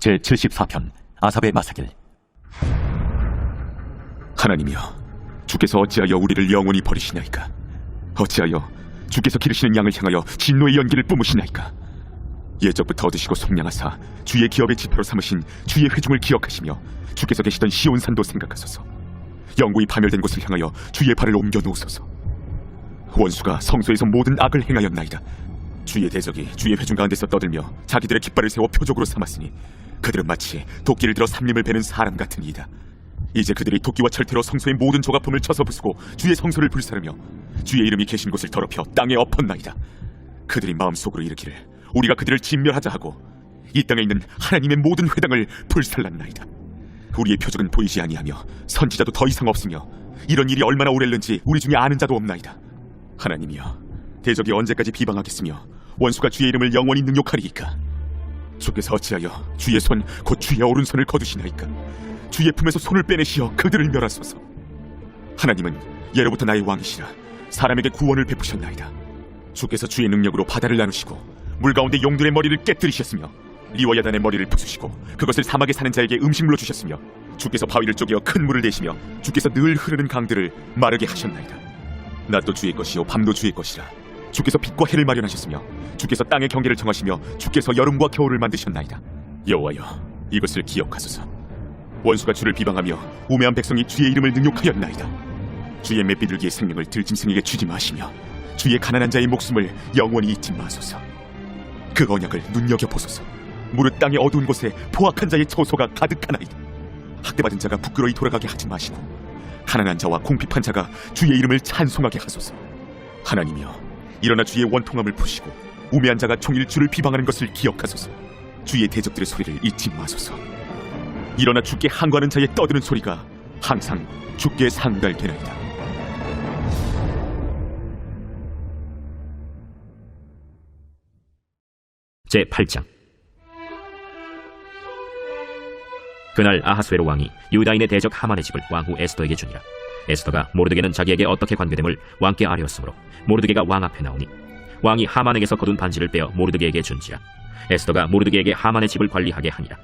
제74편 아삽의 마사길. 하나님이여, 주께서 어찌하여 우리를 영원히 버리시나이까? 어찌하여 주께서 기르시는 양을 향하여 진노의 연기를 뿜으시나이까? 예적부터 얻으시고 속량하사 주의 기업의 지표로 삼으신 주의 회중을 기억하시며 주께서 계시던 시온산도 생각하소서. 영구히 파멸된 곳을 향하여 주의 발을 옮겨 놓으소서. 원수가 성소에서 모든 악을 행하였나이다. 주의 대적이 주의 회중 가운데서 떠들며 자기들의 깃발을 세워 표적으로 삼았으니 그들은 마치 도끼를 들어 삼림을 베는 사람 같으니이다. 이제 그들이 도끼와 철퇴로 성소의 모든 조각품을 쳐서 부수고 주의 성소를 불사르며 주의 이름이 계신 곳을 더럽혀 땅에 엎었나이다. 그들이 마음속으로 이르기를 우리가 그들을 진멸하자 하고 이 땅에 있는 하나님의 모든 회당을 불살랐나이다. 우리의 표적은 보이지 아니하며 선지자도 더 이상 없으며 이런 일이 얼마나 오랬는지 우리 중에 아는 자도 없나이다. 하나님이여, 대적이 언제까지 비방하겠으며 원수가 주의 이름을 영원히 능욕하리이까? 주께서 어찌하여 주의 손 곧 주의 오른손을 거두시나이까? 주의 품에서 손을 빼내시어 그들을 멸하소서. 하나님은 예로부터 나의 왕이시라 사람에게 구원을 베푸셨나이다. 주께서 주의 능력으로 바다를 나누시고 물 가운데 용들의 머리를 깨뜨리셨으며 리워야단의 머리를 부수시고 그것을 사막에 사는 자에게 음식물로 주셨으며 주께서 바위를 쪼개어 큰 물을 내시며 주께서 늘 흐르는 강들을 마르게 하셨나이다. 낮도 주의 것이요 밤도 주의 것이라. 주께서 빛과 해를 마련하셨으며 주께서 땅의 경계를 정하시며 주께서 여름과 겨울을 만드셨나이다. 여호와여, 이것을 기억하소서. 원수가 주를 비방하며 우매한 백성이 주의 이름을 능욕하였나이다. 주의 맷비둘기의 생명을 들짐승에게 주지 마시며 주의 가난한 자의 목숨을 영원히 잊지 마소서. 그 언약을 눈여겨보소서. 무릇 땅의 어두운 곳에 포악한 자의 처소가 가득하나이다. 학대받은 자가 부끄러이 돌아가게 하지 마시고 가난한 자와 궁핍한 자가 주의 이름을 찬송하게 하소서. 하나님이여, 일어나 주의 원통함을 푸시고 우매한 자가 종일 주를 비방하는 것을 기억하소서. 주의 대적들의 소리를 잊지 마소서. 일어나 주께 항거하는 자의 떠드는 소리가 항상 주께 상달되나이다. 제8장. 그날 아하수에로 왕이 유다인의 대적 하만의 집을 왕후 에스더에게 주니라. 에스더가 모르드게는 자기에게 어떻게 관계됨을 왕께 아뢰었으므로 모르드게가 왕 앞에 나오니 왕이 하만에게서 거둔 반지를 빼어 모르드게에게 준지라. 에스더가 모르드게에게 하만의 집을 관리하게 하니라.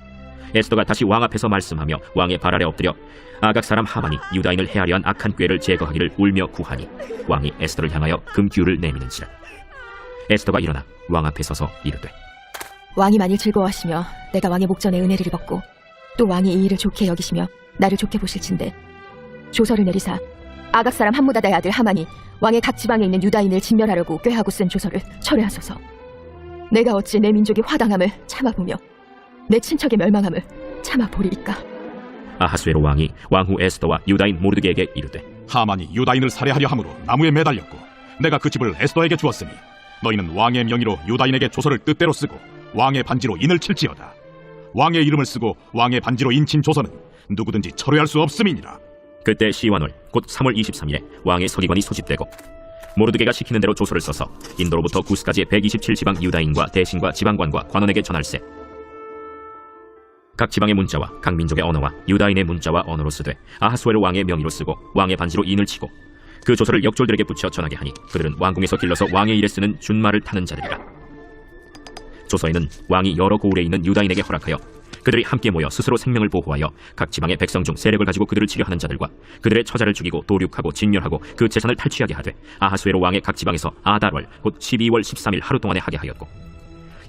에스더가 다시 왕 앞에서 말씀하며 왕의 발 아래 엎드려 아각 사람 하만이 유다인을 해하려 한 악한 꾀를 제거하기를 울며 구하니 왕이 에스더를 향하여 금기울을 내미는지라. 에스더가 일어나 왕 앞에 서서 이르되, 왕이 만일 즐거워하시며 내가 왕의 목전에 은혜를 입었고 또 왕이 이 일을 좋게 여기시며 나를 좋게 보실진대 조서를 내리사 아각 사람 함무다다의 아들 하만이 왕의 각 지방에 있는 유다인을 진멸하려고 꾀하고 쓴 조서를 철회하소서. 내가 어찌 내 민족의 화당함을 참아보며 내 친척의 멸망함을 참아보리이까? 아하수에로 왕이 왕후 에스더와 유다인 모르드게에게 이르되, 하만이 유다인을 살해하려 함으로 나무에 매달렸고 내가 그 집을 에스더에게 주었으니 너희는 왕의 명의로 유다인에게 조서를 뜻대로 쓰고 왕의 반지로 인을 칠지어다. 왕의 이름을 쓰고 왕의 반지로 인친 조서는 누구든지 철회할 수 없음이니라. 그때 시완월 곧 3월 23일에 왕의 서기관이 소집되고 모르드게가 시키는 대로 조서를 써서 인도로부터 구스까지의 127지방 유다인과 대신과 지방관과 관원에게 전할세. 각 지방의 문자와 각 민족의 언어와 유다인의 문자와 언어로 쓰되 아하수에로 왕의 명의로 쓰고 왕의 반지로 인을 치고 그 조서를 역졸들에게 붙여 전하게 하니 그들은 왕궁에서 길러서 왕의 일에 쓰는 준말을 타는 자들이라. 조서에는 왕이 여러 고을에 있는 유다인에게 허락하여 그들이 함께 모여 스스로 생명을 보호하여 각 지방의 백성 중 세력을 가지고 그들을 치려하는 자들과 그들의 처자를 죽이고 도륙하고 진멸하고 그 재산을 탈취하게 하되 아하수에로 왕의 각 지방에서 아달월 곧 12월 13일 하루 동안에 하게 하였고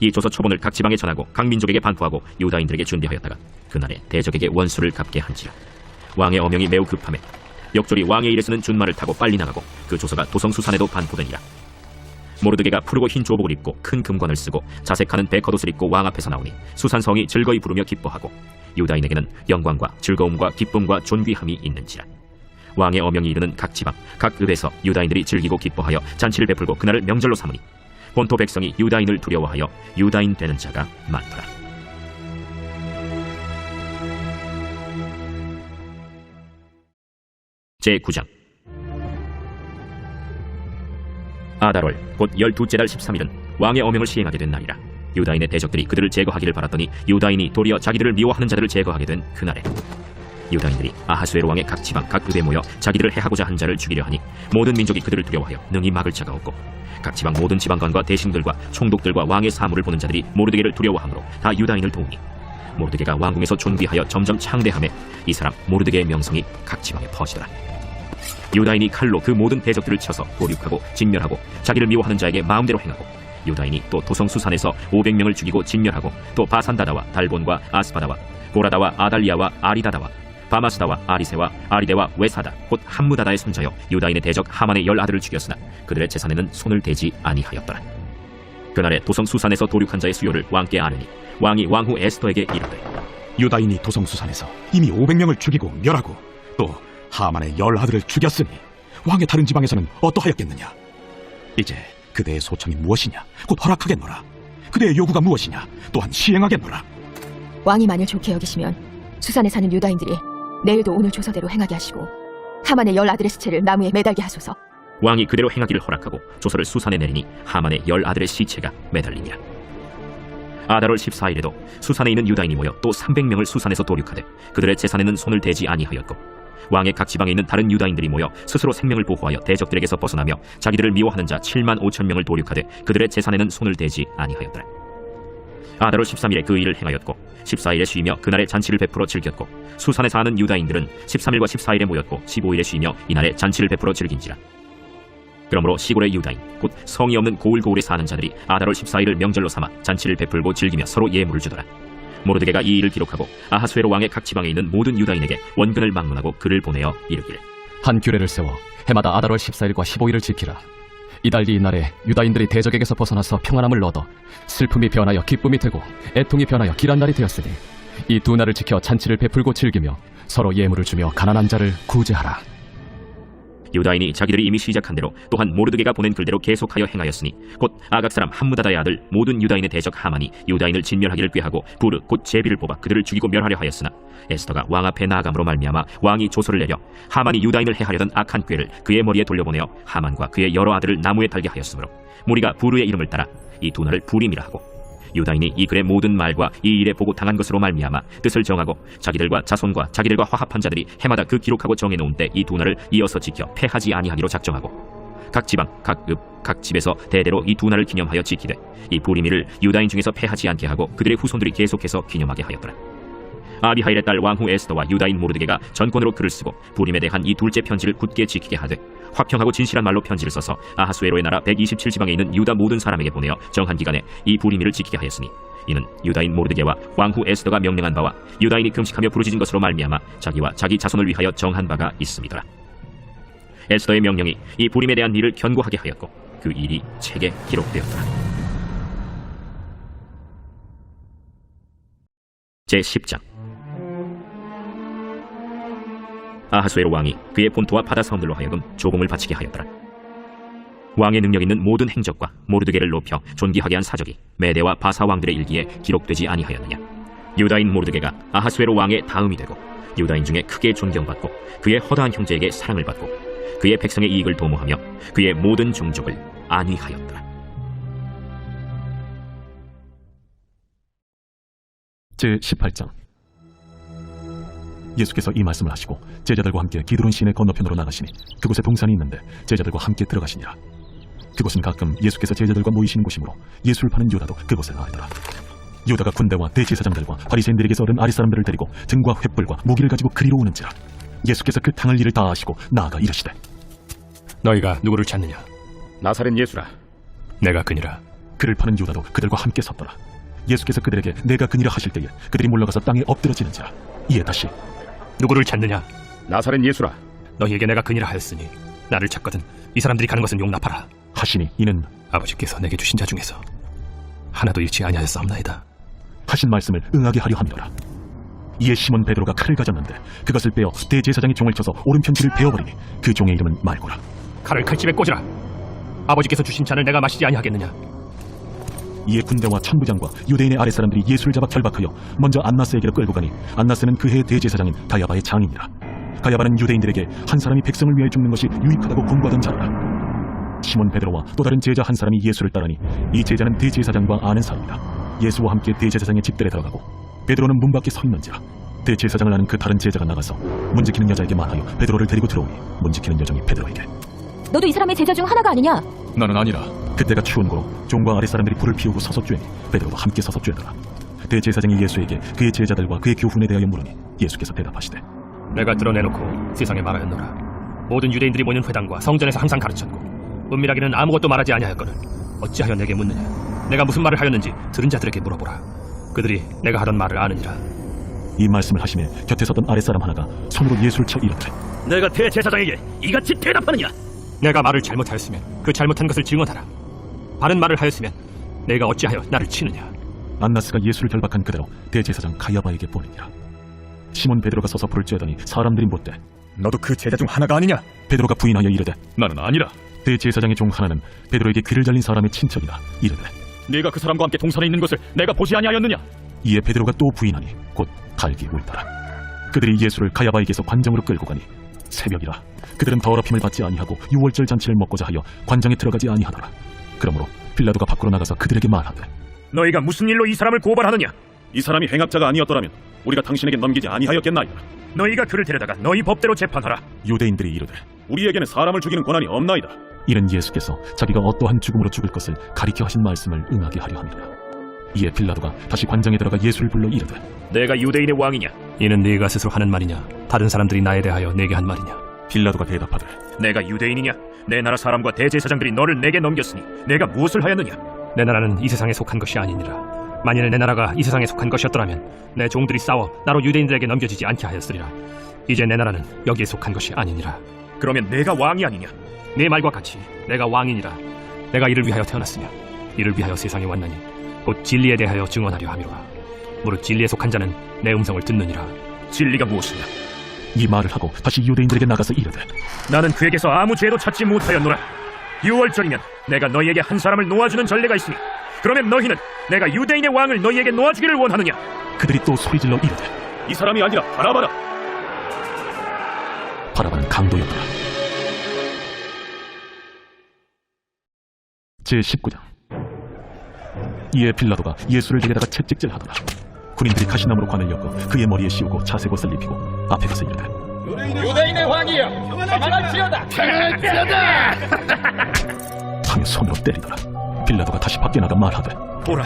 이 조서 초본을 각 지방에 전하고 각 민족에게 반포하고 유다인들에게 준비하였다가 그날에 대적에게 원수를 갚게 한지라. 왕의 어명이 매우 급함에 역졸이 왕의 일에 쓰는 준말을 타고 빨리 나가고 그 조서가 도성수산에도 반포되니라. 모르드게가 푸르고 흰 조복을 입고 큰 금관을 쓰고 자색하는 베겉옷을 입고 왕 앞에서 나오니 수산성이 즐거이 부르며 기뻐하고 유다인에게는 영광과 즐거움과 기쁨과 존귀함이 있는지라. 왕의 어명이 이르는 각 지방 각 읍에서 유다인들이 즐기고 기뻐하여 잔치를 베풀고 그날을 명절로 삼으니 본토 백성이 유다인을 두려워하여 유다인 되는 자가 많더라. 제9장. 아달월 곧 12째 달 13일은 왕의 어명을 시행하게 된 날이라. 유다인의 대적들이 그들을 제거하기를 바랐더니 유다인이 도리어 자기들을 미워하는 자들을 제거하게 된 그날에 유다인들이 아하수에로 왕의 각 지방 각 읍에 모여 자기들을 해하고자 한 자를 죽이려 하니 모든 민족이 그들을 두려워하여 능히 막을 자가 없고 각 지방 모든 지방관과 대신들과 총독들과 왕의 사물을 보는 자들이 모르드게를 두려워하므로 다 유다인을 도우니 모르드게가 왕궁에서 존귀하여 점점 창대함에 이 사람 모르드게의 명성이 각 지방에 퍼지더라. 유다인이 칼로 그 모든 대적들을 쳐서 보륙하고 진멸하고 자기를 미워하는 자에게 마음대로 행하고, 유다인이 또 도성수산에서 500명을 죽이고 진멸하고, 또 바산다다와 달본과 아스바다와 고라다와 아달리아와 아리다다와 바마스다와 아리세와 아리데와 웨사다 곧 함무다다의 손자여 유다인의 대적 하만의 10아들을 죽였으나 그들의 재산에는 손을 대지 아니하였더라. 그날에 도성수산에서 도륙한 자의 수요를 왕께 아느니 왕이 왕후 에스더에게 이르되, 유다인이 도성수산에서 이미 500명을 죽이고 멸하고 또 하만의 10아들을 죽였으니 왕의 다른 지방에서는 어떠하였겠느냐? 이제 그대의 소청이 무엇이냐? 곧 허락하겠노라. 그대의 요구가 무엇이냐? 또한 시행하겠노라. 왕이 만일 좋게 여기시면 수산에 사는 유다인들이 내일도 오늘 조서대로 행하게 하시고 하만의 10아들의 시체를 나무에 매달게 하소서. 왕이 그대로 행하기를 허락하고 조서를 수산에 내리니 하만의 10아들의 시체가 매달리니라. 아달월 14일에도 수산에 있는 유다인이 모여 또 300명을 수산에서 도륙하되 그들의 재산에는 손을 대지 아니하였고, 왕의 각 지방에 있는 다른 유다인들이 모여 스스로 생명을 보호하여 대적들에게서 벗어나며 자기들을 미워하는 자 7만 5천 명을 도륙하되 그들의 재산에는 손을 대지 아니하였더라. 아달월 13일에 그 일을 행하였고 14일에 쉬며 그날에 잔치를 베풀어 즐겼고, 수산에 사는 유다인들은 13일과 14일에 모였고 15일에 쉬며 이날에 잔치를 베풀어 즐긴지라. 그러므로 시골의 유다인 곧 성이 없는 고을고을에 사는 자들이 아달월 14일을 명절로 삼아 잔치를 베풀고 즐기며 서로 예물을 주더라. 모르드게가 이 일을 기록하고 아하수에로 왕의 각 지방에 있는 모든 유다인에게 원근을 막론하고 글을 보내어 이르기를, 한 규례를 세워 해마다 아달월 14일과 15일을 지키라. 이달리 이날에 유다인들이 대적에게서 벗어나서 평안함을 얻어 슬픔이 변하여 기쁨이 되고 애통이 변하여 길한 날이 되었으니 이 두 날을 지켜 잔치를 베풀고 즐기며 서로 예물을 주며 가난한 자를 구제하라. 유다인이 자기들이 이미 시작한 대로 또한 모르드게가 보낸 글대로 계속하여 행하였으니 곧 아각 사람 함무다다의 아들 모든 유다인의 대적 하만이 유다인을 진멸하기를 꾀하고 부르 곧 제비를 뽑아 그들을 죽이고 멸하려 하였으나 에스더가 왕 앞에 나아감으로 말미암아 왕이 조서를 내려 하만이 유다인을 해하려던 악한 꾀를 그의 머리에 돌려보내어 하만과 그의 여러 아들을 나무에 달게 하였으므로 무리가 부르의 이름을 따라 이 두 날을 부림이라 하고, 유다인이 이 글의 모든 말과 이 일에 보고 당한 것으로 말미암아 뜻을 정하고 자기들과 자손과 자기들과 화합한 자들이 해마다 그 기록하고 정해놓은 때 이 두 날을 이어서 지켜 패하지 아니하기로 작정하고, 각 지방, 각 읍, 각 집에서 대대로 이 두 날을 기념하여 지키되 이 부림일을 유다인 중에서 패하지 않게 하고 그들의 후손들이 계속해서 기념하게 하였더라. 아비하일의 딸 왕후 에스더와 유다인 모르드게가 전권으로 글을 쓰고 부림에 대한 이 둘째 편지를 굳게 지키게 하되 화평하고 진실한 말로 편지를 써서 아하수에로의 나라 127지방에 있는 유다 모든 사람에게 보내어 정한 기간에 이 부림일을 지키게 하였으니, 이는 유다인 모르드게와 왕후 에스더가 명령한 바와 유다인이 금식하며 부르짖은 것으로 말미암아 자기와 자기 자손을 위하여 정한 바가 있음이더라. 에스더의 명령이 이 부림에 대한 일을 견고하게 하였고 그 일이 책에 기록되었더라. 제10장. 아하수에로 왕이 그의 본토와 바다 사람들로 하여금 조공을 바치게 하였더라. 왕의 능력 있는 모든 행적과 모르드게를 높여 존귀하게 한 사적이 메대와 바사 왕들의 일기에 기록되지 아니하였느냐. 유다인 모르드게가 아하수에로 왕의 다음이 되고 유다인 중에 크게 존경받고 그의 허다한 형제에게 사랑을 받고 그의 백성의 이익을 도모하며 그의 모든 종족을 안위하였더라. 제18장. 예수께서 이 말씀을 하시고 제자들과 함께 기드론 시내 건너편으로 나가시니 그곳에 동산이 있는데 제자들과 함께 들어가시니라. 그곳은 가끔 예수께서 제자들과 모이시는 곳이므로 예수를 파는 유다도 그곳에 나왔더라. 유다가 군대와 대제사장들과 바리새인들에게서 얻은 아랫사람들을 데리고 등과 횃불과 무기를 가지고 그리로 오는지라. 예수께서 그 당할 일을 다 아시고 나아가 이르시되, 너희가 누구를 찾느냐? 나사렛 예수라. 내가 그니라. 그를 파는 유다도 그들과 함께 섰더라. 예수께서 그들에게 내가 그니라 하실 때에 그들이 물러가서 땅에 엎드러지는지라. 이에 다시 누구를 찾느냐? 나사렛 예수라. 너희에게 내가 그니라 하였으니 나를 찾거든 이 사람들이 가는 것은 용납하라. 하시니 이는 아버지께서 내게 주신 자 중에서 하나도 잃지 아니하였사옵나이다. 하신 말씀을 응하게 하려 함이더라. 이에 시몬 베드로가 칼을 가졌는데 그것을 빼어 대제사장의 종을 쳐서 오른편 귀를 베어버리니 그 종의 이름은 말고라. 칼을 칼집에 꽂으라. 아버지께서 주신 잔을 내가 마시지 아니하겠느냐? 이에 군대와 천부장과 유대인의 아랫사람들이 예수를 잡아 결박하여 먼저 안나스에게로 끌고 가니 안나스는 그해 대제사장인 가야바의 장인이라. 가야바는 유대인들에게 한 사람이 백성을 위해 죽는 것이 유익하다고 공부하던 자라. 시몬 베드로와 또 다른 제자 한 사람이 예수를 따르니 이 제자는 대제사장과 아는 사람이라. 예수와 함께 대제사장의 집들에 들어가고 베드로는 문 밖에 서 있는지라. 대제사장을 아는 그 다른 제자가 나가서 문 지키는 여자에게 말하여 베드로를 데리고 들어오니 문 지키는 여종이 베드로에게, 너도 이 사람의 제자 중 하나가 아니냐? 나는 아니라. 그때가 추운 고로 종과 아랫사람들이 불을 피우고 서서 쬐니 베드로도 함께 서서 쬐더라. 대제사장이 예수에게 그의 제자들과 그의 교훈에 대하여 물으니 예수께서 대답하시되 내가 드러내놓고 세상에 말하였노라. 모든 유대인들이 모이는 회당과 성전에서 항상 가르쳤고 은밀하게는 아무것도 말하지 아니하였거늘 어찌하여 내게 묻느냐. 내가 무슨 말을 하였는지 들은 자들에게 물어보라. 그들이 내가 하던 말을 아느니라. 이 말씀을 하시매 곁에 서던 아랫사람 하나가 손으로 예수를 쳐 이르되 내가 대제사장에게 이같이 대답하느냐? 내가 말을 잘못하였으면 그 잘못한 것을 증언하라. 바른 말을 하였으면 내가 어찌하여 나를 치느냐. 안나스가 예수를 결박한 그대로 대제사장 가야바에게 보내니라. 시몬 베드로가 서서 불을 쬐더니 사람들이 묻되 너도 그 제자 중 하나가 아니냐? 베드로가 부인하여 이르되 나는 아니라. 대제사장의 종 하나는 베드로에게 귀를 잘린 사람의 친척이라 이르되 네가 그 사람과 함께 동산에 있는 것을 내가 보지 아니하였느냐? 이에 베드로가 또 부인하니 곧 갈기 울더라. 그들이 예수를 가야바에게서 관정으로 끌고 가니 새벽이라 그들은 더럽힘을 받지 아니하고 유월절 잔치를 먹고자 하여 관정에 들어가지 아니하더라. 그러므로 빌라도가 밖으로 나가서 그들에게 말하되 너희가 무슨 일로 이 사람을 고발하느냐? 이 사람이 행악자가 아니었더라면 우리가 당신에게 넘기지 아니하였겠나이다. 너희가 그를 데려다가 너희 법대로 재판하라. 유대인들이 이르되 우리에게는 사람을 죽이는 권한이 없나이다. 이는 예수께서 자기가 어떠한 죽음으로 죽을 것을 가리켜 하신 말씀을 응하게 하려 함이라. 이에 빌라도가 다시 관정에 들어가 예수를 불러 이르되 내가 유대인의 왕이냐? 이는 네가 스스로 하는 말이냐 다른 사람들이 나에 대하여 내게 한 말이냐. 빌라도가 대답하되 내가 유대인이냐? 내 나라 사람과 대제사장들이 너를 내게 넘겼으니 내가 무엇을 하였느냐? 내 나라는 이 세상에 속한 것이 아니니라. 만일 내 나라가 이 세상에 속한 것이었더라면 내 종들이 싸워 나로 유대인들에게 넘겨지지 않게 하였으리라. 이제 내 나라는 여기에 속한 것이 아니니라. 그러면 내가 왕이 아니냐? 네 말과 같이 내가 왕이니라. 내가 이를 위하여 태어났으며 이를 위하여 세상에 왔나니 곧 진리에 대하여 증언하려 함이로라. 무릇 진리에 속한 자는 내 음성을 듣느니라. 진리가 무엇이냐? 이 말을 하고 다시 유대인들에게 나가서 이르되 나는 그에게서 아무 죄도 찾지 못하였노라. 유월절이면 내가 너희에게 한 사람을 놓아주는 전례가 있으니 그러면 너희는 내가 유대인의 왕을 너희에게 놓아주기를 원하느냐? 그들이 또 소리질러 이르되 이 사람이 아니라 바라바라. 바라바는 강도였더라. 제19장. 이에 빌라도가 예수를 데려다가 채찍질하더라. 군인들이 가시나무로 관을 엮고 그의 머리에 씌우고 자색옷을 입히고 앞에 가서 이르되 유대인의 왕이여 그만할지어다. 하며 손으로 때리더라. 빌라도가 다시 밖에 나가 말하되 보라,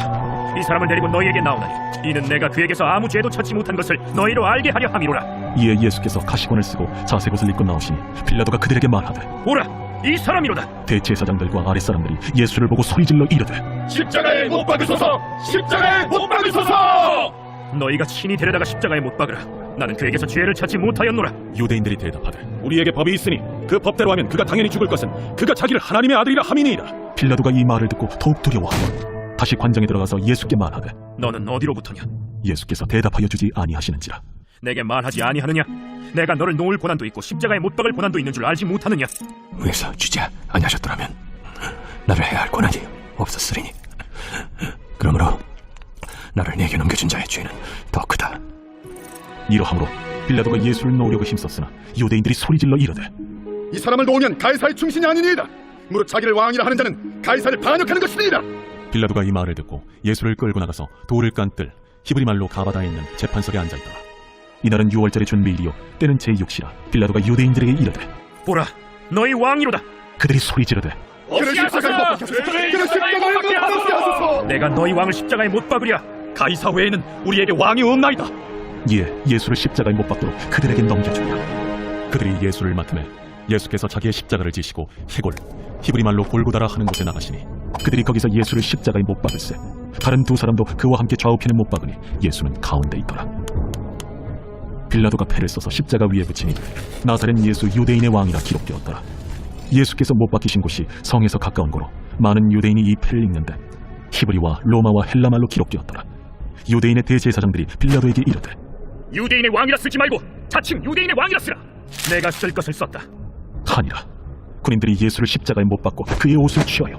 이 사람을 데리고 너희에게 나오나니 이는 내가 그에게서 아무 죄도 찾지 못한 것을 너희로 알게 하려 함이로라. 이에 예수께서 가시관을 쓰고 자색옷을 입고 나오시니 빌라도가 그들에게 말하되 보라, 이 사람이로다. 대제사장들과 아랫사람들이 예수를 보고 소리질러 이르되 십자가에 못 박으소서. 십자가에 못 박으소서. 너희가 친히 데려다가 십자가에 못 박으라. 나는 그에게서 죄를 찾지 못하였노라. 유대인들이 대답하되 우리에게 법이 있으니 그 법대로 하면 그가 당연히 죽을 것은 그가 자기를 하나님의 아들이라 함이니이다. 빌라도가 이 말을 듣고 더욱 두려워하고 다시 관정에 들어가서 예수께 말하되 너는 어디로부터냐? 예수께서 대답하여 주지 아니하시는지라. 내게 말하지 아니하느냐? 내가 너를 놓을 고난도 있고 십자가에 못 박을 고난도 있는 줄 알지 못하느냐? 위에서 주지 아니하셨더라면 나를 해야 할 권한이 없었으리니 그러므로 나를 네게 넘겨준 자의 죄는 더 크다. 이러함으로 빌라도가 예수를 놓으려고 힘썼으나 유대인들이 소리질러 이르되 이 사람을 놓으면 가이사의 충신이 아니니이다. 무릇 자기를 왕이라 하는 자는 가이사를 반역하는 것이니이다. 빌라도가 이 말을 듣고 예수를 끌고 나가서 돌을 깐 뜰 히브리 말로 가바다에 있는 재판석에 앉아있더라. 이날은 유월절의 준비일이요 때는 제6시라. 빌라도가 유대인들에게 이르되 보라, 너희 왕이로다. 그들이 소리 지르되 그를 십자가에 못 박으소서. 그를 십자가에 못 박으소서. 내가 너희 왕을 십자가에 못 박으랴. 가이사 외에는 우리에게 왕이 없나이다. 이에 예수를 십자가에 못 박도록 그들에게 넘겨주니라. 그들이 예수를 맡음에 예수께서 자기의 십자가를 지시고 해골 히브리 말로 골고다라 하는 곳에 나가시니 그들이 거기서 예수를 십자가에 못 박을세. 다른 두 사람도 그와 함께 좌우편에 못 박으니 예수는 가운데 있더라. 빌라도가 패를 써서 십자가 위에 붙이니 나사렛 예수 유대인의 왕이라 기록되었더라. 예수께서 못 박히신 곳이 성에서 가까운 고로 많은 유대인이 이 패를 읽는데 히브리와 로마와 헬라 말로 기록되었더라. 유대인의 대제사장들이 빌라도에게 이르되 유대인의 왕이라 쓰지 말고 자칭 유대인의 왕이라 쓰라. 내가 쓸 것을 썼다. 하니라. 군인들이 예수를 십자가에 못 박고 그의 옷을 취하여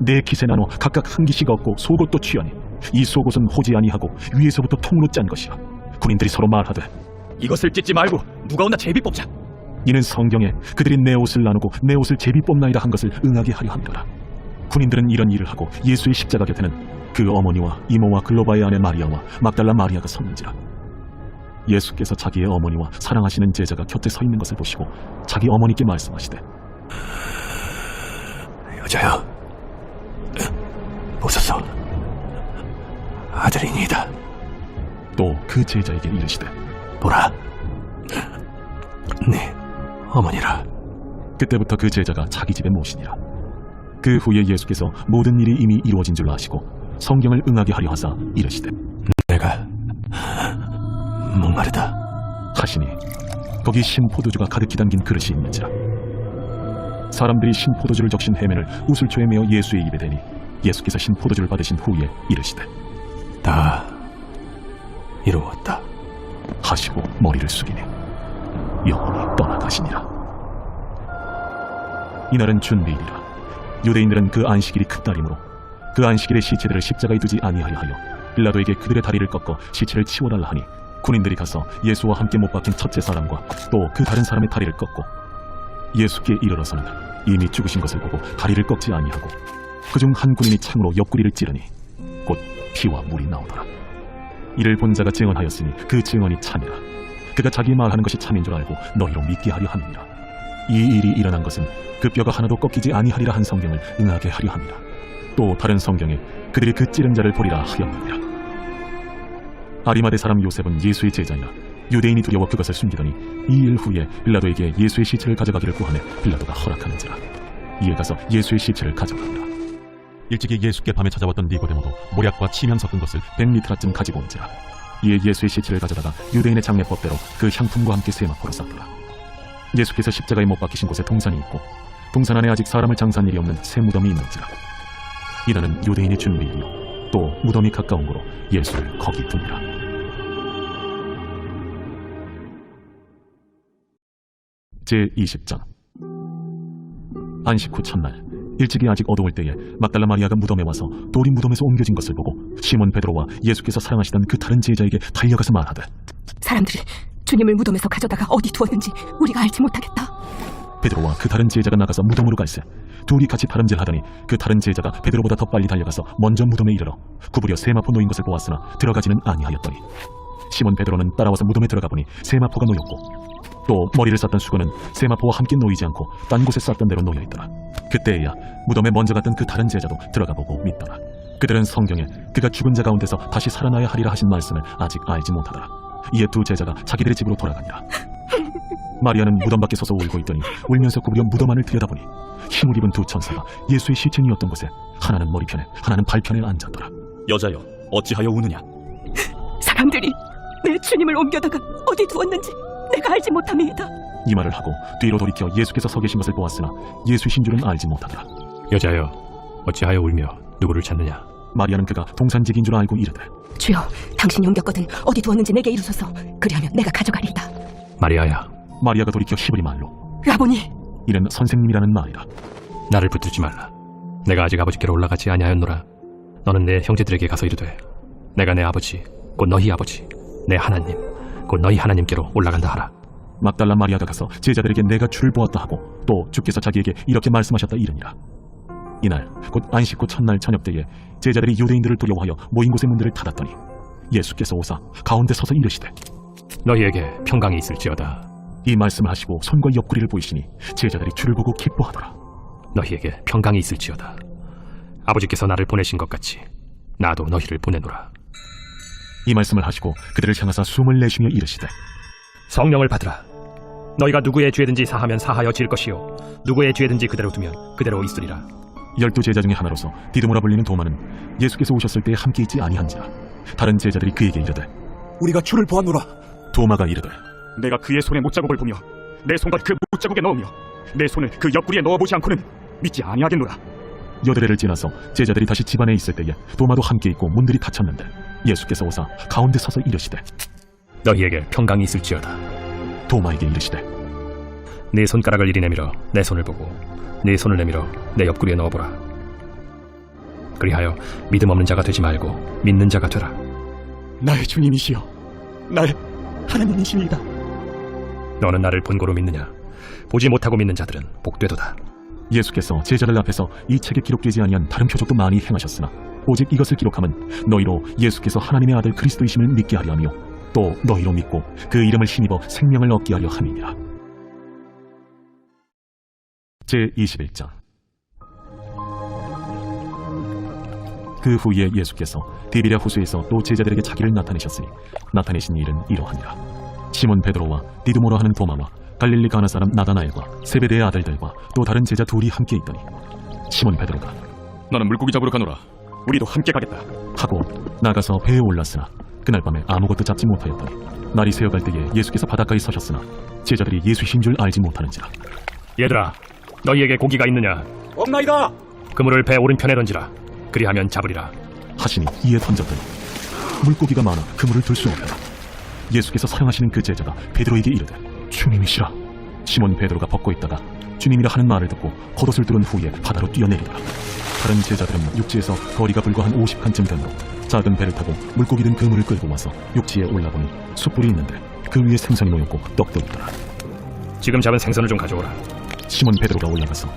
네 깃에 나눠 각각 한 깃이 얻고 속옷도 취하니 이 속옷은 호지 아니하고 위에서부터 통으로 짠 것이라. 군인들이 서로 말하되 이것을 찢지 말고 누가 오나 제비 뽑자. 이는 성경에 그들이 내 옷을 나누고 내 옷을 제비 뽑나이다 한 것을 응하게 하려 함이더라. 군인들은 이런 일을 하고 예수의 십자가 곁에는 그 어머니와 이모와 글로바의 아내 마리아와 막달라 마리아가 섰는지라. 예수께서 자기의 어머니와 사랑하시는 제자가 곁에 서 있는 것을 보시고 자기 어머니께 말씀하시되 여자여 보소서 아들이니이다. 또 그 제자에게 이르시되 보라, 네 어머니라. 그때부터 그 제자가 자기 집에 모시니라. 그 후에 예수께서 모든 일이 이미 이루어진 줄 아시고 성경을 응하게 하려 하사 이르시되 내가 목마르다 하시니 거기 신포도주가 가득히 담긴 그릇이 있는지라. 사람들이 신포도주를 적신 해면을 우슬초에 메어 예수의 입에 대니 예수께서 신포도주를 받으신 후에 이르시되 다 이루었다 하시고 머리를 숙이니 영원히 떠나가시니라. 이날은 준비일이라. 유대인들은 그 안식일이 큰 날이므로 그 안식일에 시체들을 십자가에 두지 아니하려 하여 빌라도에게 그들의 다리를 꺾어 시체를 치워달라 하니 군인들이 가서 예수와 함께 못 박힌 첫째 사람과 또 그 다른 사람의 다리를 꺾고 예수께 이르러서는 이미 죽으신 것을 보고 다리를 꺾지 아니하고 그중 한 군인이 창으로 옆구리를 찌르니 곧 피와 물이 나오더라. 이를 본 자가 증언하였으니 그 증언이 참이라. 그가 자기 말하는 것이 참인 줄 알고 너희로 믿게 하려 함이니라. 이 일이 일어난 것은 그 뼈가 하나도 꺾이지 아니하리라 한 성경을 응하게 하려 함이라. 또 다른 성경에 그들이 그 찌른 자를 보리라 하였느니라. 아리마대 사람 요셉은 예수의 제자이라. 유대인이 두려워 그것을 숨기더니 이 일 후에 빌라도에게 예수의 시체를 가져가기를 구하매 빌라도가 허락하는지라. 이에 가서 예수의 시체를 가져가니라. 일찍이 예수께 밤에 찾아왔던 니고데모도 모략과 치명 섞은 것을 100리터쯤 가지고 온지라. 이에 예수의 시체를 가져다가 유대인의 장례법대로 그 향품과 함께 세마포로 쌌더라. 예수께서 십자가에 못 박히신 곳에 동산이 있고 동산 안에 아직 사람을 장사한 일이 없는 새 무덤이 있는지라. 이날은 유대인의 준비이요 또 무덤이 가까운 고로 예수를 거기 두니라. 제20장. 안식 후 첫날 일찍이 아직 어두울 때에 막달라 마리아가 무덤에 와서 돌이 무덤에서 옮겨진 것을 보고 시몬 베드로와 예수께서 사랑하시던 그 다른 제자에게 달려가서 말하되 사람들이 주님을 무덤에서 가져다가 어디 두었는지 우리가 알지 못하겠다. 베드로와 그 다른 제자가 나가서 무덤으로 갈새 둘이 같이 다름질하더니 그 다른 제자가 베드로보다 더 빨리 달려가서 먼저 무덤에 이르러 구부려 세마포 놓인 것을 보았으나 들어가지는 아니하였더니 시몬 베드로는 따라와서 무덤에 들어가 보니 세마포가 놓였고 또 머리를 쌌던 수건은 세마포와 함께 놓이지 않고 딴 곳에 쌌던 대로 놓여있더라. 그때에야 무덤에 먼저 갔던 그 다른 제자도 들어가 보고 믿더라. 그들은 성경에 그가 죽은 자 가운데서 다시 살아나야 하리라 하신 말씀을 아직 알지 못하더라. 이에 두 제자가 자기들의 집으로 돌아가니라. 마리아는 무덤 밖에 서서 울고 있더니 울면서 구부려 무덤 안을 들여다보니 흰옷 입은 두 천사가 예수의 시체니었던 곳에 하나는 머리편에 하나는 발편에 앉았더라. 여자여, 어찌하여 우느냐? 사람들이 내 주님을 옮겨다가 어디 두었는지 내가 알지 못함이다. 이 말을 하고 뒤로 돌이켜 예수께서 서 계신 것을 보았으나 예수이신 줄은 알지 못하더라. 여자여, 어찌하여 울며 누구를 찾느냐? 마리아는 그가 동산직인 줄 알고 이르되 주여, 당신이 옮겼거든 어디 두었는지 내게 이르소서. 그리하면 내가 가져가리이다. 마리아야, 마리아가 돌이켜 히브리 말로 라보니, 이는 선생님이라는 말이라. 나를 붙들지 말라. 내가 아직 아버지께로 올라가지 아니하였노라. 너는 내 형제들에게 가서 이르되 내가 내 아버지 곧 너희 아버지 내 하나님 곧 너희 하나님께로 올라간다 하라. 막달라 마리아가 가서 제자들에게 내가 주를 보았다 하고 또 주께서 자기에게 이렇게 말씀하셨다 이르니라. 이날 곧 안식 후 첫날 저녁 때에 제자들이 유대인들을 두려워하여 모인 곳의 문들을 닫았더니 예수께서 오사 가운데 서서 이르시되 너희에게 평강이 있을지어다. 이 말씀을 하시고 손과 옆구리를 보이시니 제자들이 주를 보고 기뻐하더라. 너희에게 평강이 있을지어다. 아버지께서 나를 보내신 것 같이 나도 너희를 보내노라. 이 말씀을 하시고 그들을 향하사 숨을 내쉬며 이르시되 성령을 받으라. 너희가 누구의 죄든지 사하면 사하여 질 것이요 누구의 죄든지 그대로 두면 그대로 있으리라. 12 제자 중에 하나로서 디두모라 불리는 도마는 예수께서 오셨을 때에 함께 있지 아니한지라. 다른 제자들이 그에게 이르되 우리가 주를 보았노라. 도마가 이르되 내가 그의 손에 못자국을 보며 내 손과 그 못자국에 넣으며 내 손을 그 옆구리에 넣어보지 않고는 믿지 아니하겠노라. 여드레를 지나서 제자들이 다시 집안에 있을 때에 도마도 함께 있고 문들이 닫혔는데 예수께서 오사 가운데 서서 이르시되 너희에게 평강이 있을지어다. 도마에게 이르시되 네 손가락을 이리 내밀어 내 손을 보고 네 손을 내밀어 내 옆구리에 넣어보라. 그리하여 믿음 없는 자가 되지 말고 믿는 자가 되라. 나의 주님이시여, 나의 하나님이시니이다. 너는 나를 본고로 믿느냐? 보지 못하고 믿는 자들은 복되도다. 예수께서 제자들 앞에서 이 책에 기록되지 아니한 다른 표적도 많이 행하셨으나 오직 이것을 기록함은 너희로 예수께서 하나님의 아들 그리스도이심을 믿게 하려 하며 또 너희로 믿고 그 이름을 힘입어 생명을 얻게 하려 함이니라. 제21장. 그 후에 예수께서 디비랴 호수에서 또 제자들에게 자기를 나타내셨으니 나타내신 일은 이러하니라. 시몬 베드로와 디두모라 하는 도마와 갈릴리 가나 사람 나다나엘과 세베대의 아들들과 또 다른 제자 둘이 함께 있더니 시몬 베드로가 나는 물고기 잡으러 가노라. 우리도 함께 가겠다. 하고 나가서 배에 올랐으나 그날 밤에 아무것도 잡지 못하였더니 날이 새어갈 때에 예수께서 바닷가에 서셨으나 제자들이 예수신 줄 알지 못하는지라. 얘들아, 너희에게 고기가 있느냐? 없나이다. 그물을 배 오른편에 던지라. 그리하면 잡으리라. 하시니 이에 던졌더니 물고기가 많아 그물을 들 수 없더라. 예수께서 사랑하시는 그 제자가 베드로에게 이르되 주님이시라. 시몬 베드로가 벗고 있다가 주님이라 하는 말을 듣고 겉옷을 두른 후에 바다로 뛰어내리더라. 다른 제자들은 육지에서 거리가 불과 한 50칸쯤 되므로 작은 배를 타고 물고기 든 그물을 끌고 와서 육지에 올라보니 숯불이 있는데 그 위에 생선이 놓였고 떡도 있더라. 지금 잡은 생선을 좀 가져오라. 시몬 베드로가 올라가서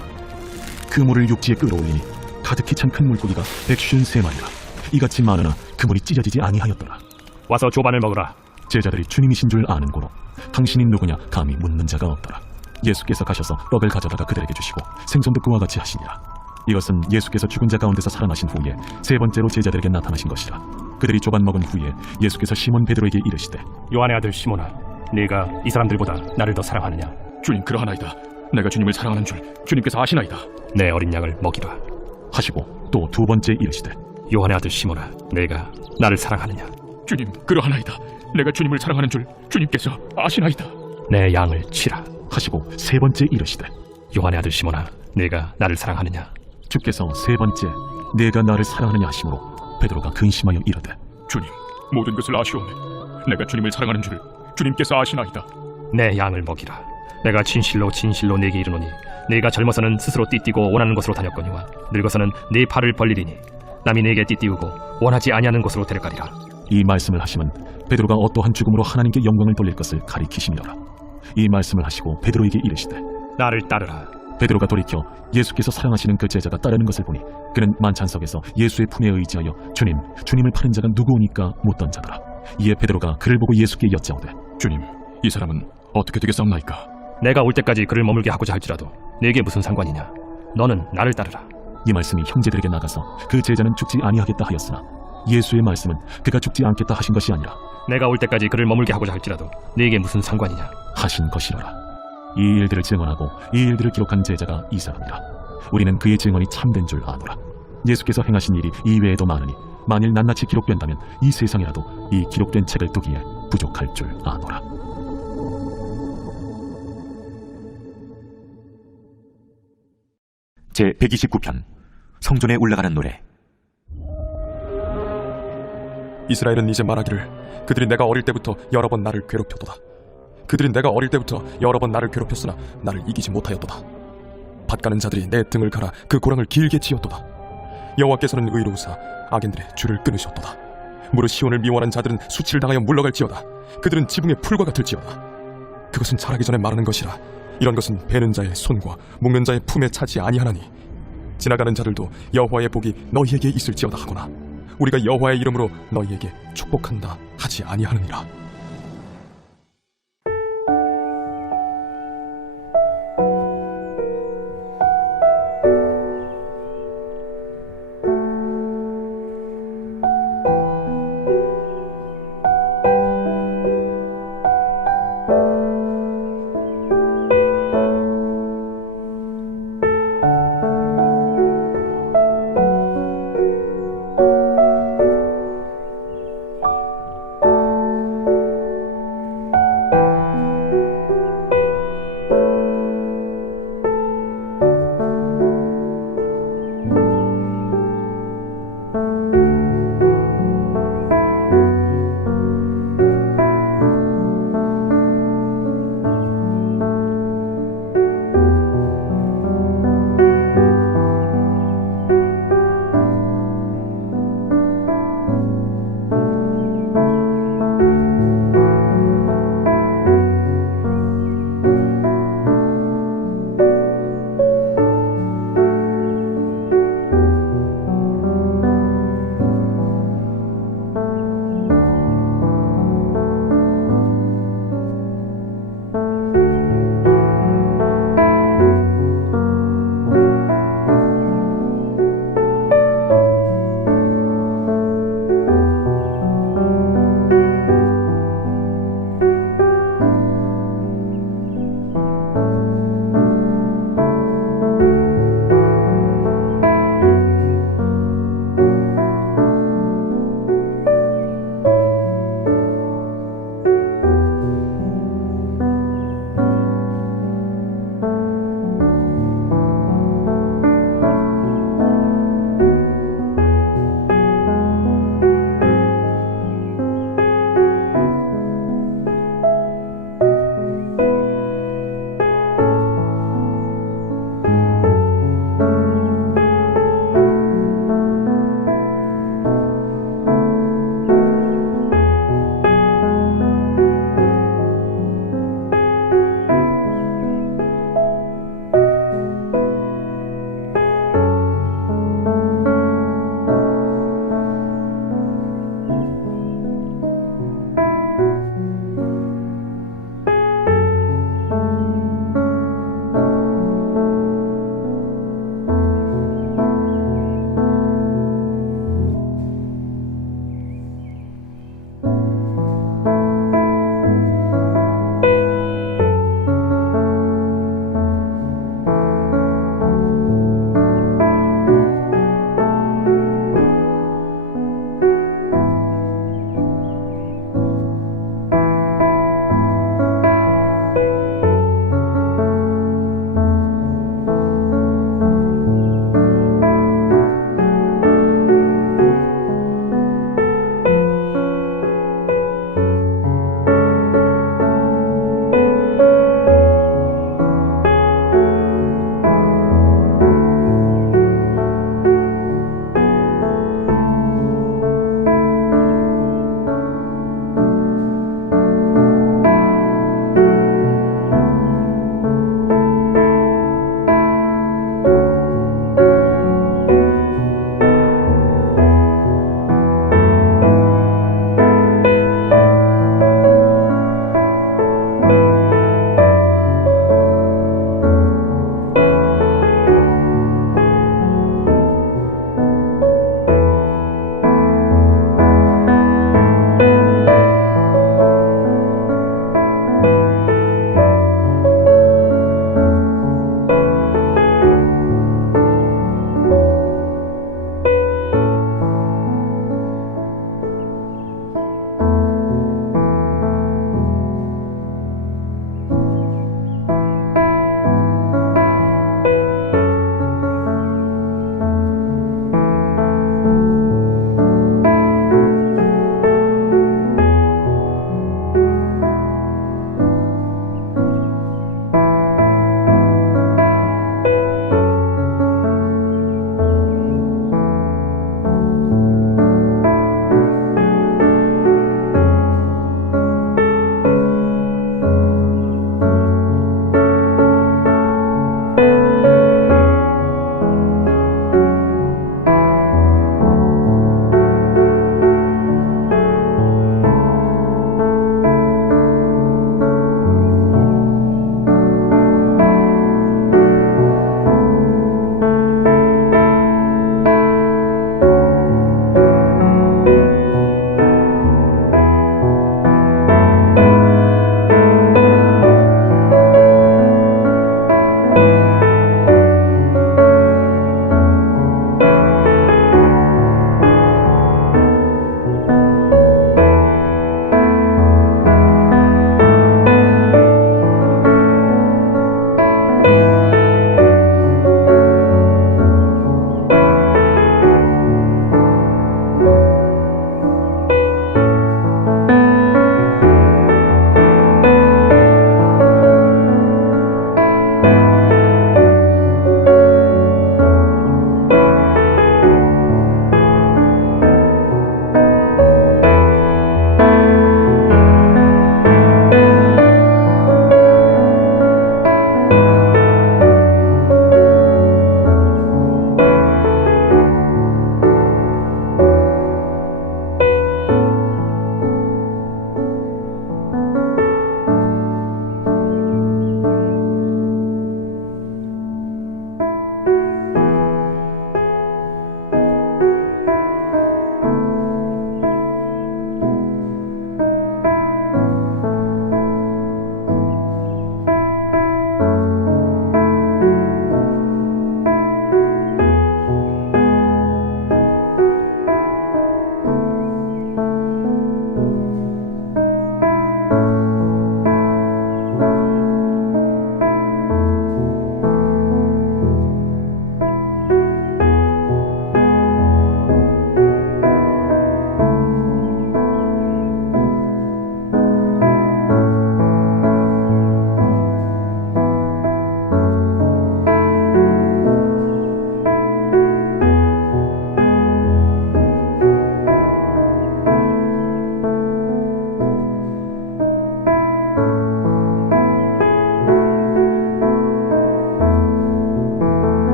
그물을 육지에 끌어올리니 가득히 찬 큰 물고기가 153마리라. 이같이 많으나 그물이 찢어지지 아니하였더라. 와서 조반을 먹으라. 제자들이 주님이신 줄 아는 고로 당신이 누구냐 감히 묻는 자가 없더라. 예수께서 가셔서 떡을 가져다가 그들에게 주시고 생선도 그와 같이 하시니라. 이것은 예수께서 죽은 자 가운데서 살아나신 후에 세 번째로 제자들에게 나타나신 것이라. 그들이 조반 먹은 후에 예수께서 시몬 베드로에게 이르시되 요한의 아들 시몬아, 네가 이 사람들보다 나를 더 사랑하느냐? 주님 그러하나이다. 내가 주님을 사랑하는 줄 주님께서 아시나이다. 내 어린 양을 먹이라. 하시고 또 두 번째 이르시되 요한의 아들 시몬아, 네가 나를 사랑하느냐? 주님 그러하나이다. 내가 주님을 사랑하는 줄 주님께서 아시나이다. 내 양을 치라. 하시고 세 번째 이르시되 요한의 아들 시몬아, 네가 나를 사랑하느냐? 주께서 세 번째 내가 나를 사랑하느냐 하심으로 베드로가 근심하여 이르되 주님 모든 것을 아시오매. 내가 주님을 사랑하는 줄 주님께서 아시나이다. 내 양을 먹이라. 내가 진실로 진실로 네게 이르노니 네가 젊어서는 스스로 띠띠고 원하는 곳으로 다녔거니와 늙어서는 네 팔을 벌리리니 남이 네게 띠띠우고 원하지 아니하는 곳으로 데려가리라. 이 말씀을 하시면 베드로가 어떠한 죽음으로 하나님께 영광을 돌릴 것을 가리키심이더라. 이 말씀을 하시고 베드로에게 이르시되 나를 따르라. 베드로가 돌이켜 예수께서 사랑하시는 그 제자가 따르는 것을 보니 그는 만찬석에서 예수의 품에 의지하여 주님을 파는 자가 누구오니까 묻던 자더라. 이에 베드로가 그를 보고 예수께 여짜오되 주님 이 사람은 어떻게 되겠사옵나이까? 내가 올 때까지 그를 머물게 하고자 할지라도 네게 무슨 상관이냐? 너는 나를 따르라. 이 말씀이 형제들에게 나가서 그 제자는 죽지 아니하겠다 하였으나 예수의 말씀은 그가 죽지 않겠다 하신 것이 아니라 내가 올 때까지 그를 머물게 하고자 할지라도 네게 무슨 상관이냐? 하신 것이로라. 이 일들을 증언하고 이 일들을 기록한 제자가 이 사람이라. 우리는 그의 증언이 참된 줄 아노라. 예수께서 행하신 일이 이외에도 많으니 만일 낱낱이 기록된다면 이 세상이라도 이 기록된 책을 두기에 부족할 줄 아노라. 제 129편 성전에 올라가는 노래. 이스라엘은 이제 말하기를 그들이 내가 어릴 때부터 여러 번 나를 괴롭혔도다. 그들이 내가 어릴 때부터 여러 번 나를 괴롭혔으나 나를 이기지 못하였도다. 밭가는 자들이 내 등을 갈아 그 고랑을 길게 지었도다. 여호와께서는 의로우사 악인들의 줄을 끊으셨도다. 무릇 시온을 미워하는 자들은 수치를 당하여 물러갈지어다. 그들은 지붕의 풀과 같을지어다. 그것은 자라기 전에 마르는 것이라. 이런 것은 베는 자의 손과 묶는 자의 품에 차지 아니하나니 지나가는 자들도 여호와의 복이 너희에게 있을지어다 하거나 우리가 여호와의 이름으로 너희에게 축복한다 하지 아니하느니라.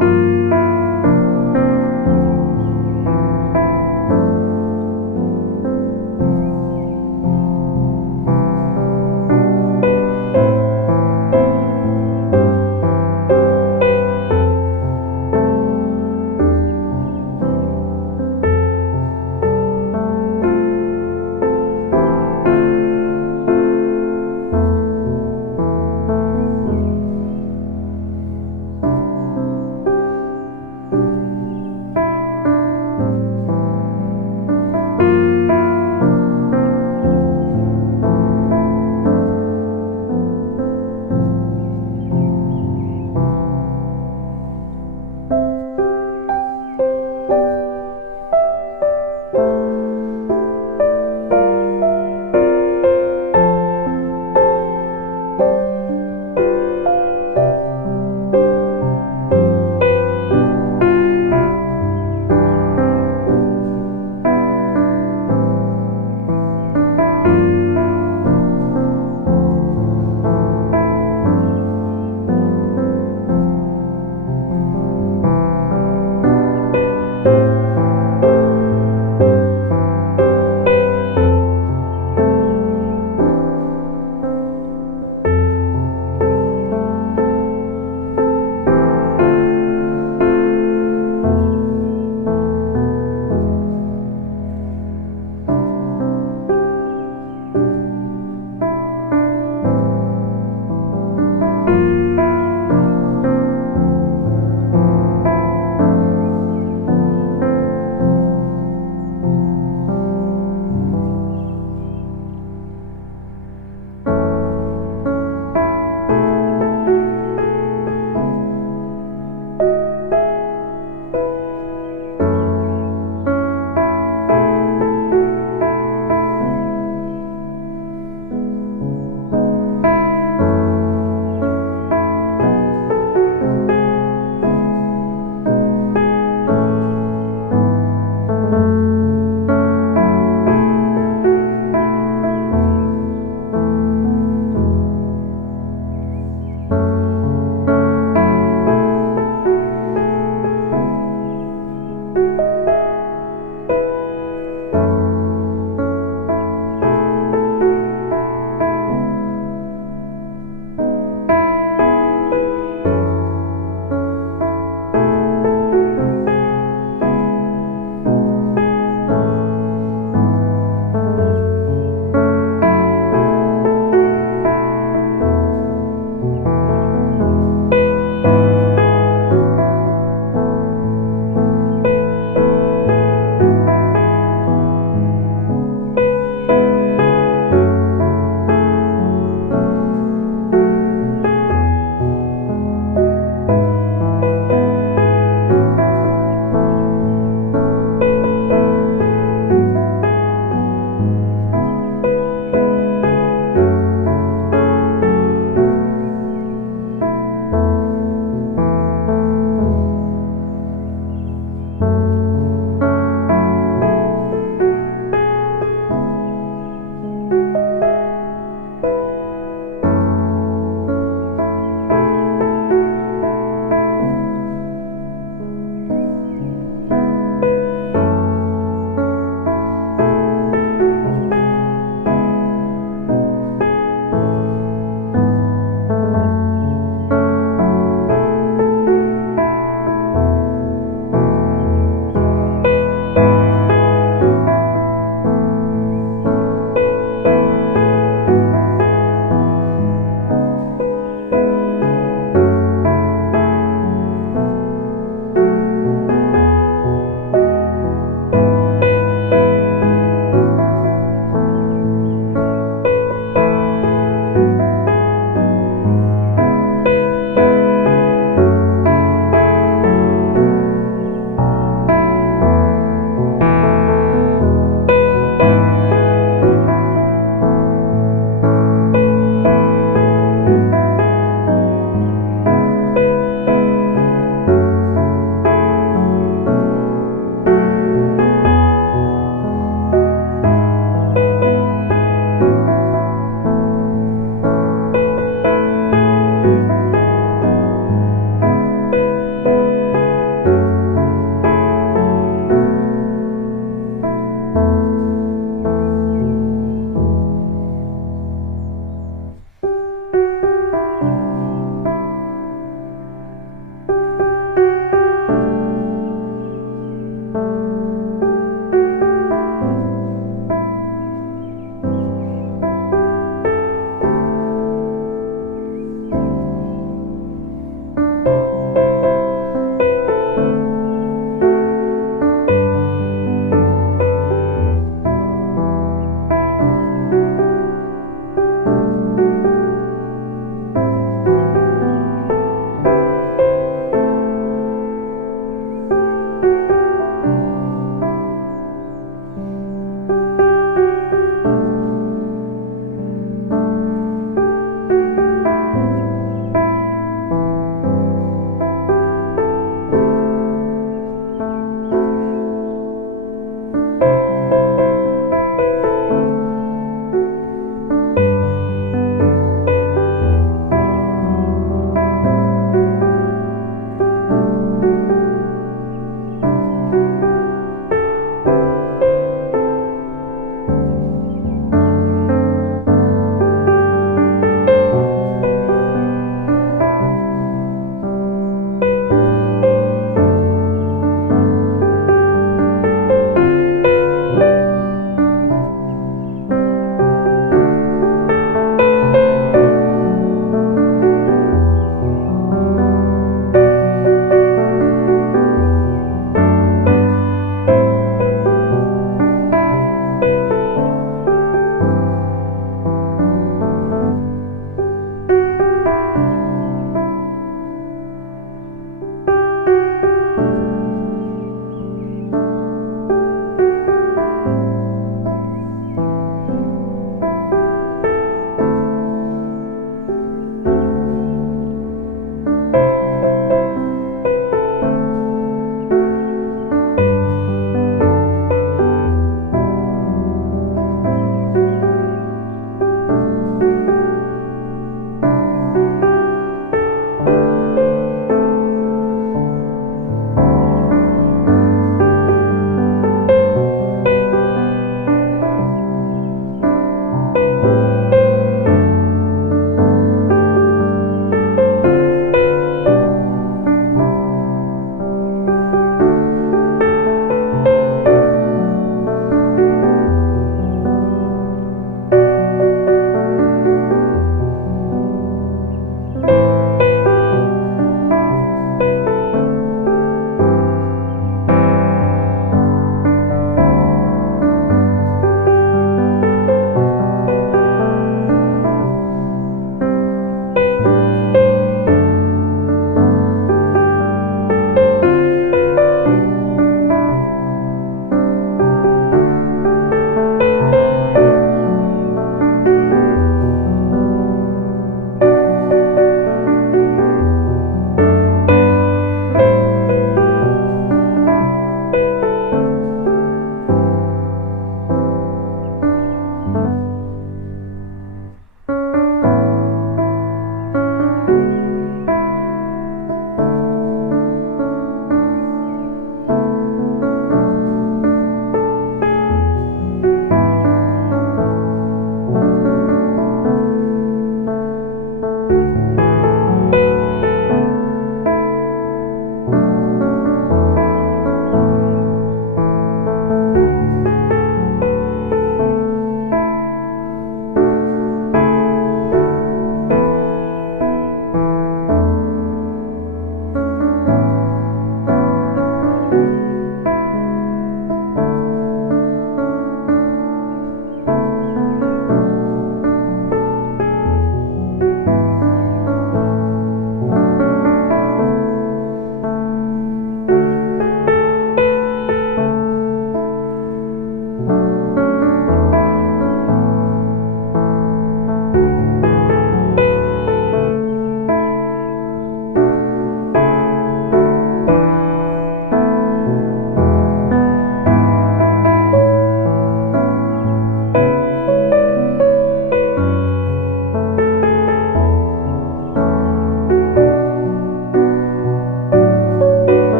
아